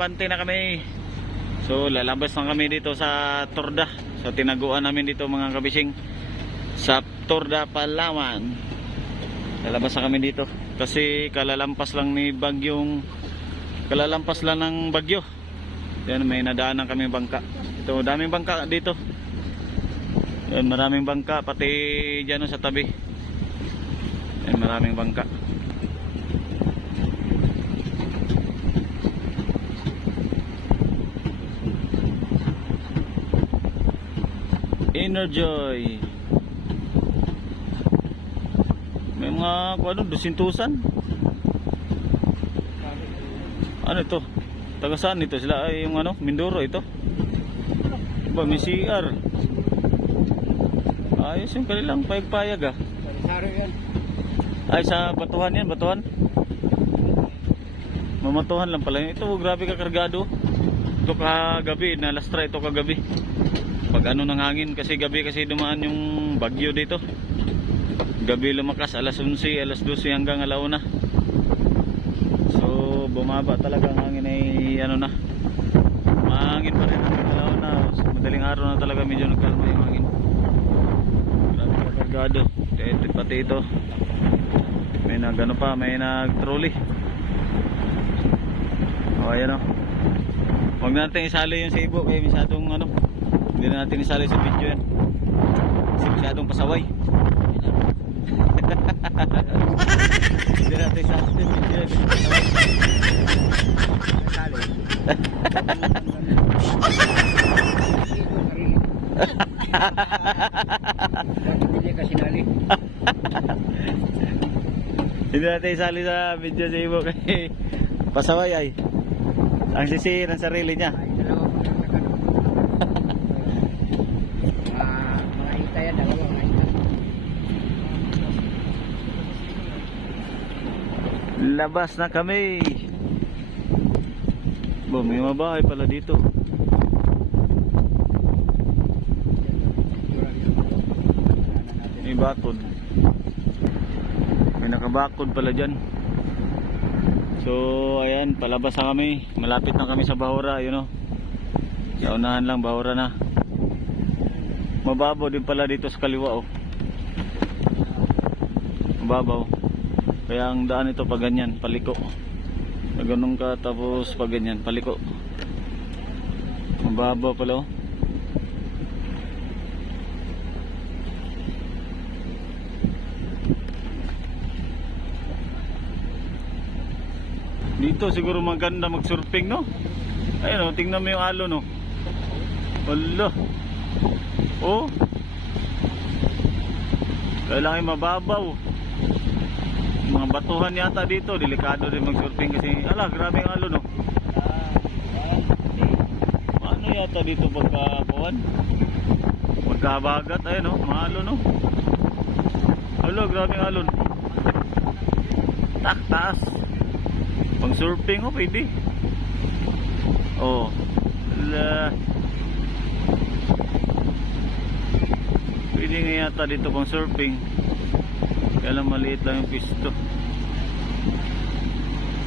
nag-aabante na kami. So lalabas na kami dito sa Torda. So tinaguan namin dito mga kabising sa Torda, Palawan. Lalabas na kami dito kasi kalalampas lang ng bagyo. Yan, may nadaanan kami bangka. Ito, daming bangka dito. Yan, maraming bangka pati diyan sa tabi. Yan, maraming bangka. Energy. May mga dusintusan. Ano ito? Taga saan ito sila? Ay, yung Mindoro ito. Ba, may CR. Ayos yung kanilang payag-payag Ay, sa batuhan yan, batuhan. Mamatuhan lang pala. Ito, grabe kakargado. Ito kagabi, nalastra ito kagabi. Pag ng hangin, kasi gabi kasi dumaan yung bagyo dito. Gabi lumakas, alas 11, alas 12 hanggang alauna. So, bumaba talaga ang hangin ay mahangin pa rin hanggang alauna. So, madaling araw na talaga medyo nagkalma yung hangin. Grabe kakargado. Pati ito. May may nag-trolley. O, ayan o. Huwag natin isali yung sibo kaya masyadong hindi na natin isali sa video yan kasi masyadong pasaway. Hindi natin isali sa video yan hindi natin isali sa video sa ibo kasi pasaway ay ang sisihin ng sarili niya. Labas na kami. May mabahay pala dito. May bakod. May nakabakod pala dyan. So ayan, palabas na kami. Malapit na kami sa Bahura. Yun o. Sa unahan lang, Bahura na. Mababaw din pala dito sa kaliwa o. Mababaw. Kaya ang daan ito pag ganyan, paliko. Pag ganun ka tapos pag ganyan, paliko. Mababaw pala o. Dito siguro maganda mag-surfing no? Ayun o, tingnan mo yung alon no? Wala. Oh. Kailangan mababaw. Mga batuhan yata dito, delikado din mag-surfing kasi grabe ang alon no? Ano yata dito pagkakuan? Magkabagat, ayun no? Mga alon no? Grabe ang alon. Taas. Pang surfing pwede. Pwede nga yata dito pang surfing. Kaya lang maliit lang yung pisto.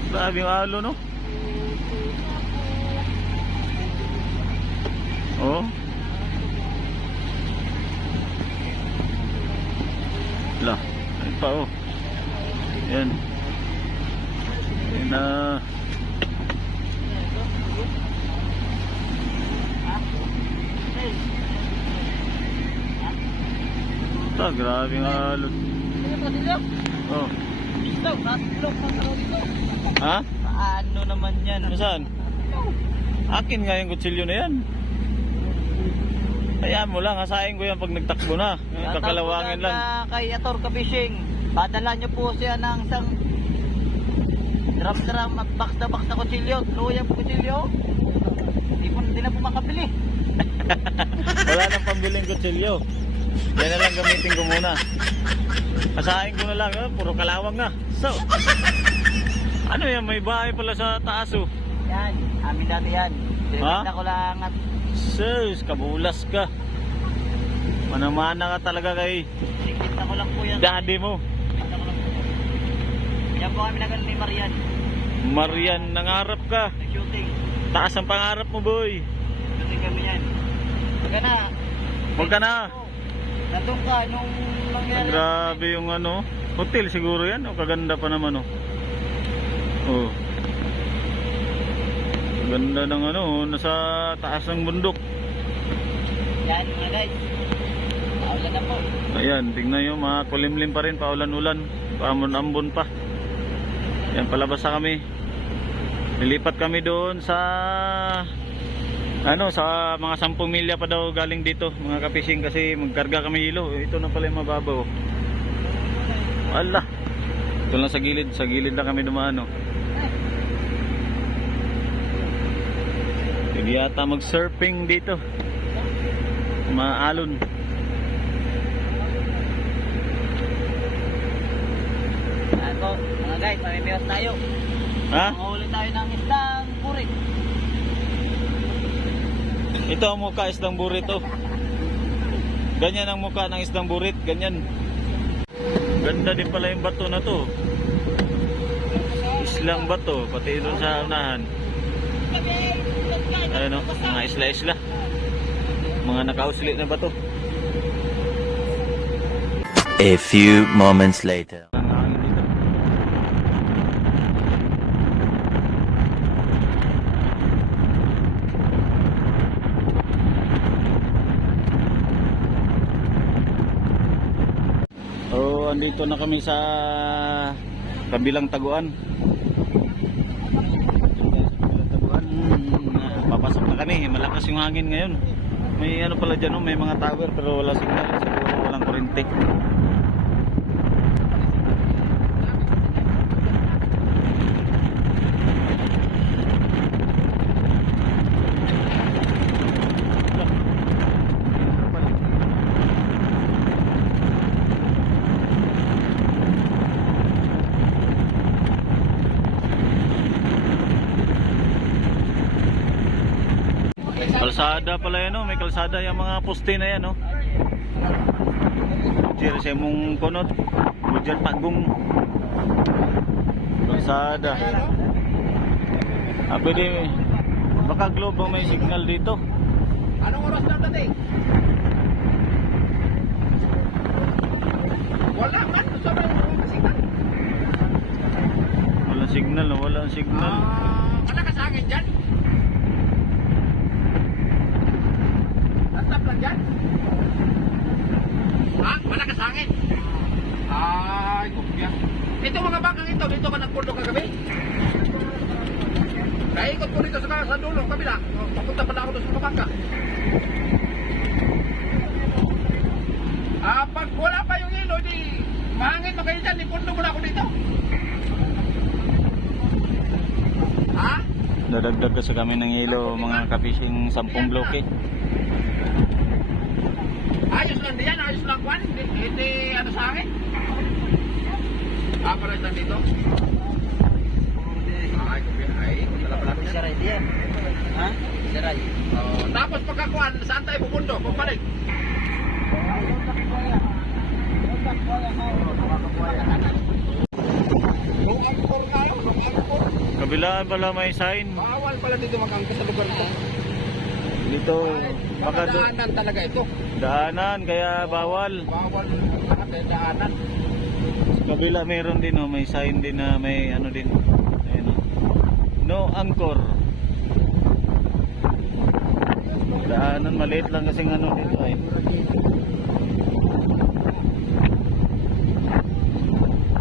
Grabe yung alo no? Ayun pa Yan. Yan na. Grabe yung alo. Ha? Paano naman yan? Saan? Akin nga yung kutsilyo na yan. Kaya mo lang, hasain ko yan pag nagtakbo na. Kakalawangin lang. Kay Ator Kabishing, padala nyo po siya ng isang drum at box na kutsilyo. Luyang kutsilyo. Hindi na po makabili. Wala nang pambiling kutsilyo. Yan na lang gamitin ko muna. Hasain ko na lang, puro kalawang na. So, ano yan, may bahay pala sa taas Yan, amin dati yan. Tinignan ko lang at sus, kabulas ka. Manamana ka talaga kay tinignan ko lang po yan. daddy mo. Tinignan ko lang po. Yan po kami nagano ni Marian. Marian, nangarap ka. Nag-shooting. Taas ang pangarap mo, boy. Kasi kami yan. Huwag ka na. Huwag ka na. Nandun ka nung nangyari. Grabe yung ano. Hotel siguro yan. O kaganda pa naman oh. Oh. Ganda ng ano. Nasa taas ng bundok. Yan mga guys. Paulan na po. Ayan, tingnan nyo. Makulimlim pa rin. Paulan-ulan. Paamon-ambon pa. Yan, palabas na kami. Nilipat kami doon sa ano, sa mga 10 milya pa daw galing dito, mga kapising, kasi magkarga kami hilo. Ito na pala yung mababaw. Ala. Ito lang sa gilid na kami dumaan, no. Hindi yata mag-surfing dito. Maalon. Ano, mga guys, mamimiyos tayo. Ha? Mahuli tayo ng isdang burit. Ito ang mukha isdang burit, oh. Ganyan ang mukha ng isdang burit, ganyan. Ganda din pala yung bato na to. Islang bato, pati doon sa unahan. Ayun, oh, mga isla-isla. Mga nakausli na bato. A few moments later. Ang hangin dito. So, andito na kami sa kabilang taguan. Papasok na kami. Malakas yung hangin ngayon. May ano pala dyan, may mga tower pero wala signal. Siguro walang kurente. Kalsada pala yan, oh. May kalsada yung mga poste na yan, oh. Diri sa mong kunot. Bujan pagong kalsada. Pwede, baka globe ang may signal dito. Anong oras na dating? Wala man, sabi mo signal. Walang signal, oh. Walang signal. Wala ka sa akin dyan? Nastap lang dyan? Ha? Wala ka sa akin? Ay, kopya. Ito mga bakang ito, dito ka nagpundo kagabi? Naikot ko dito sa dulo, kabila. Papunta pa na ako doon sa mga bangka. Pag wala pa yung ilo, di mahangin mo kayo dyan, ipundo mo na ako dito. Ha? Dadagdag kasi kami ng ilo, mga kapising 10 bloke. Ayos lang diyan, ayos lang kwan. Hindi ano sa akin. Pares lang dito. Ay, pala si Saray diyan. Ha? Saray. Tapos pagkakuan, saan tayo pupundo? Pagbalik. Kabilaan pala may sign. Bawal pala dito makangka sa lugar ito. Dito, baka Daanan talaga ito. daanan, kaya bawal. Bawal makangka daanan. Sa kabila meron din, oh, may sign din na may ano din. Ayan, oh. No anchor. Daanan, maliit lang kasing ano dito ay.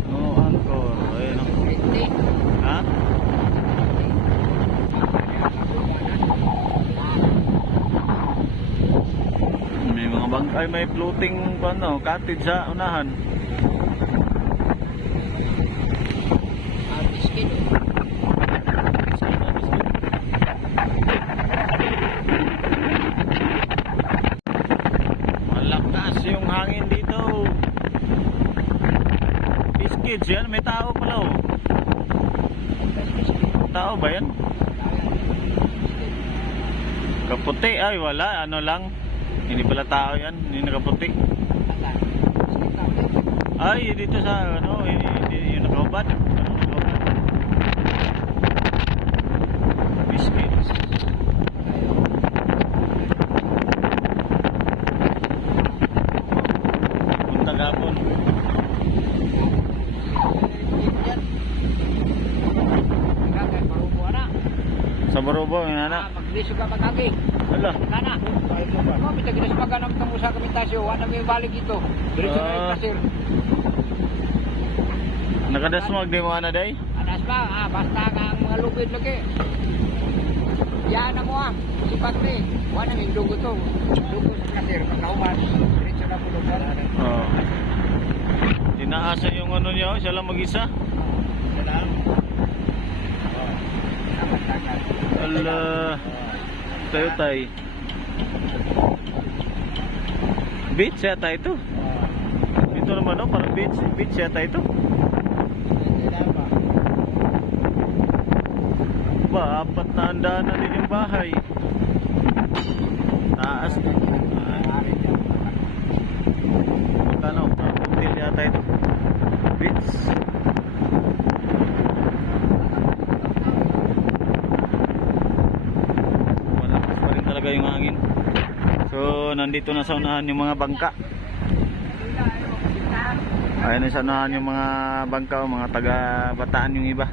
No anchor. Ayan, oh. Hindi. Ha? May mga bangkay, may floating ano, cottage sa unahan. Biscuit. Malakas yung hangin dito. Biscuits yan, may tao pala, oh. Tao ba yan? Kaputi, ay wala, ano lang. Hindi pala tao yan, hindi nakaputi. Ay, dito sa ano, yung nakahubad. Biscuits. suka magagi. Ala. Kana. Mo bitag na sumaganam tong usa ka mintasyo, wa na may balik ito. Diretso na yung kasir. Nakadasmag di mo ana day? Anas ba? Basta nga ang mga lupit lagi. Yan na mo sipat ni. Wa na may dugo to. Dugo sa kasir, pagkauman. Diretso na pulutan. Oh. Tinaasa yung ano niya, siya lang mag-isa. Ala. Tayo tay. Beach yata ito. Ito naman no, parang beach yata ito. Ba, apat na handaan na din yung bahay. Taas. Magkano? Hotel yata ito. Beach. Malakas pa rin talaga yung hangin. So, nandito na sa unahan yung mga bangka. Ayan na sa unahan yung mga bangka o mga taga Bataan yung iba.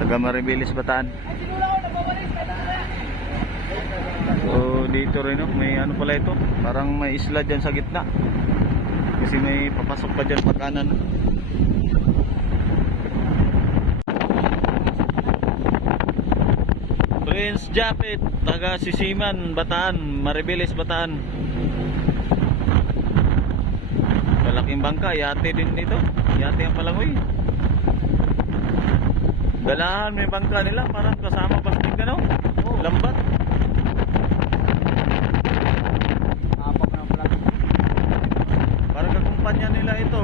Taga Maribeles Bataan. So, dito rin no, may ano pala ito. Parang may isla dyan sa gitna. Kasi may papasok pa dyan pa kanan. Prince Japet, taga Sisiman, Bataan, Maribeles, Bataan. Malaking bangka, yate din dito. Yate ang Palangoy. Ganahan may bangka nila, parang kasama basting ka no? Lambat. Parang kakumpanya nila ito.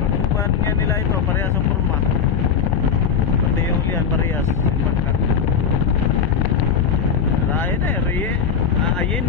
Kakumpanya nila ito, parehas ang forma. Pati yung liyan, parehas. Bangka. Lain eh, Rie. Ayin.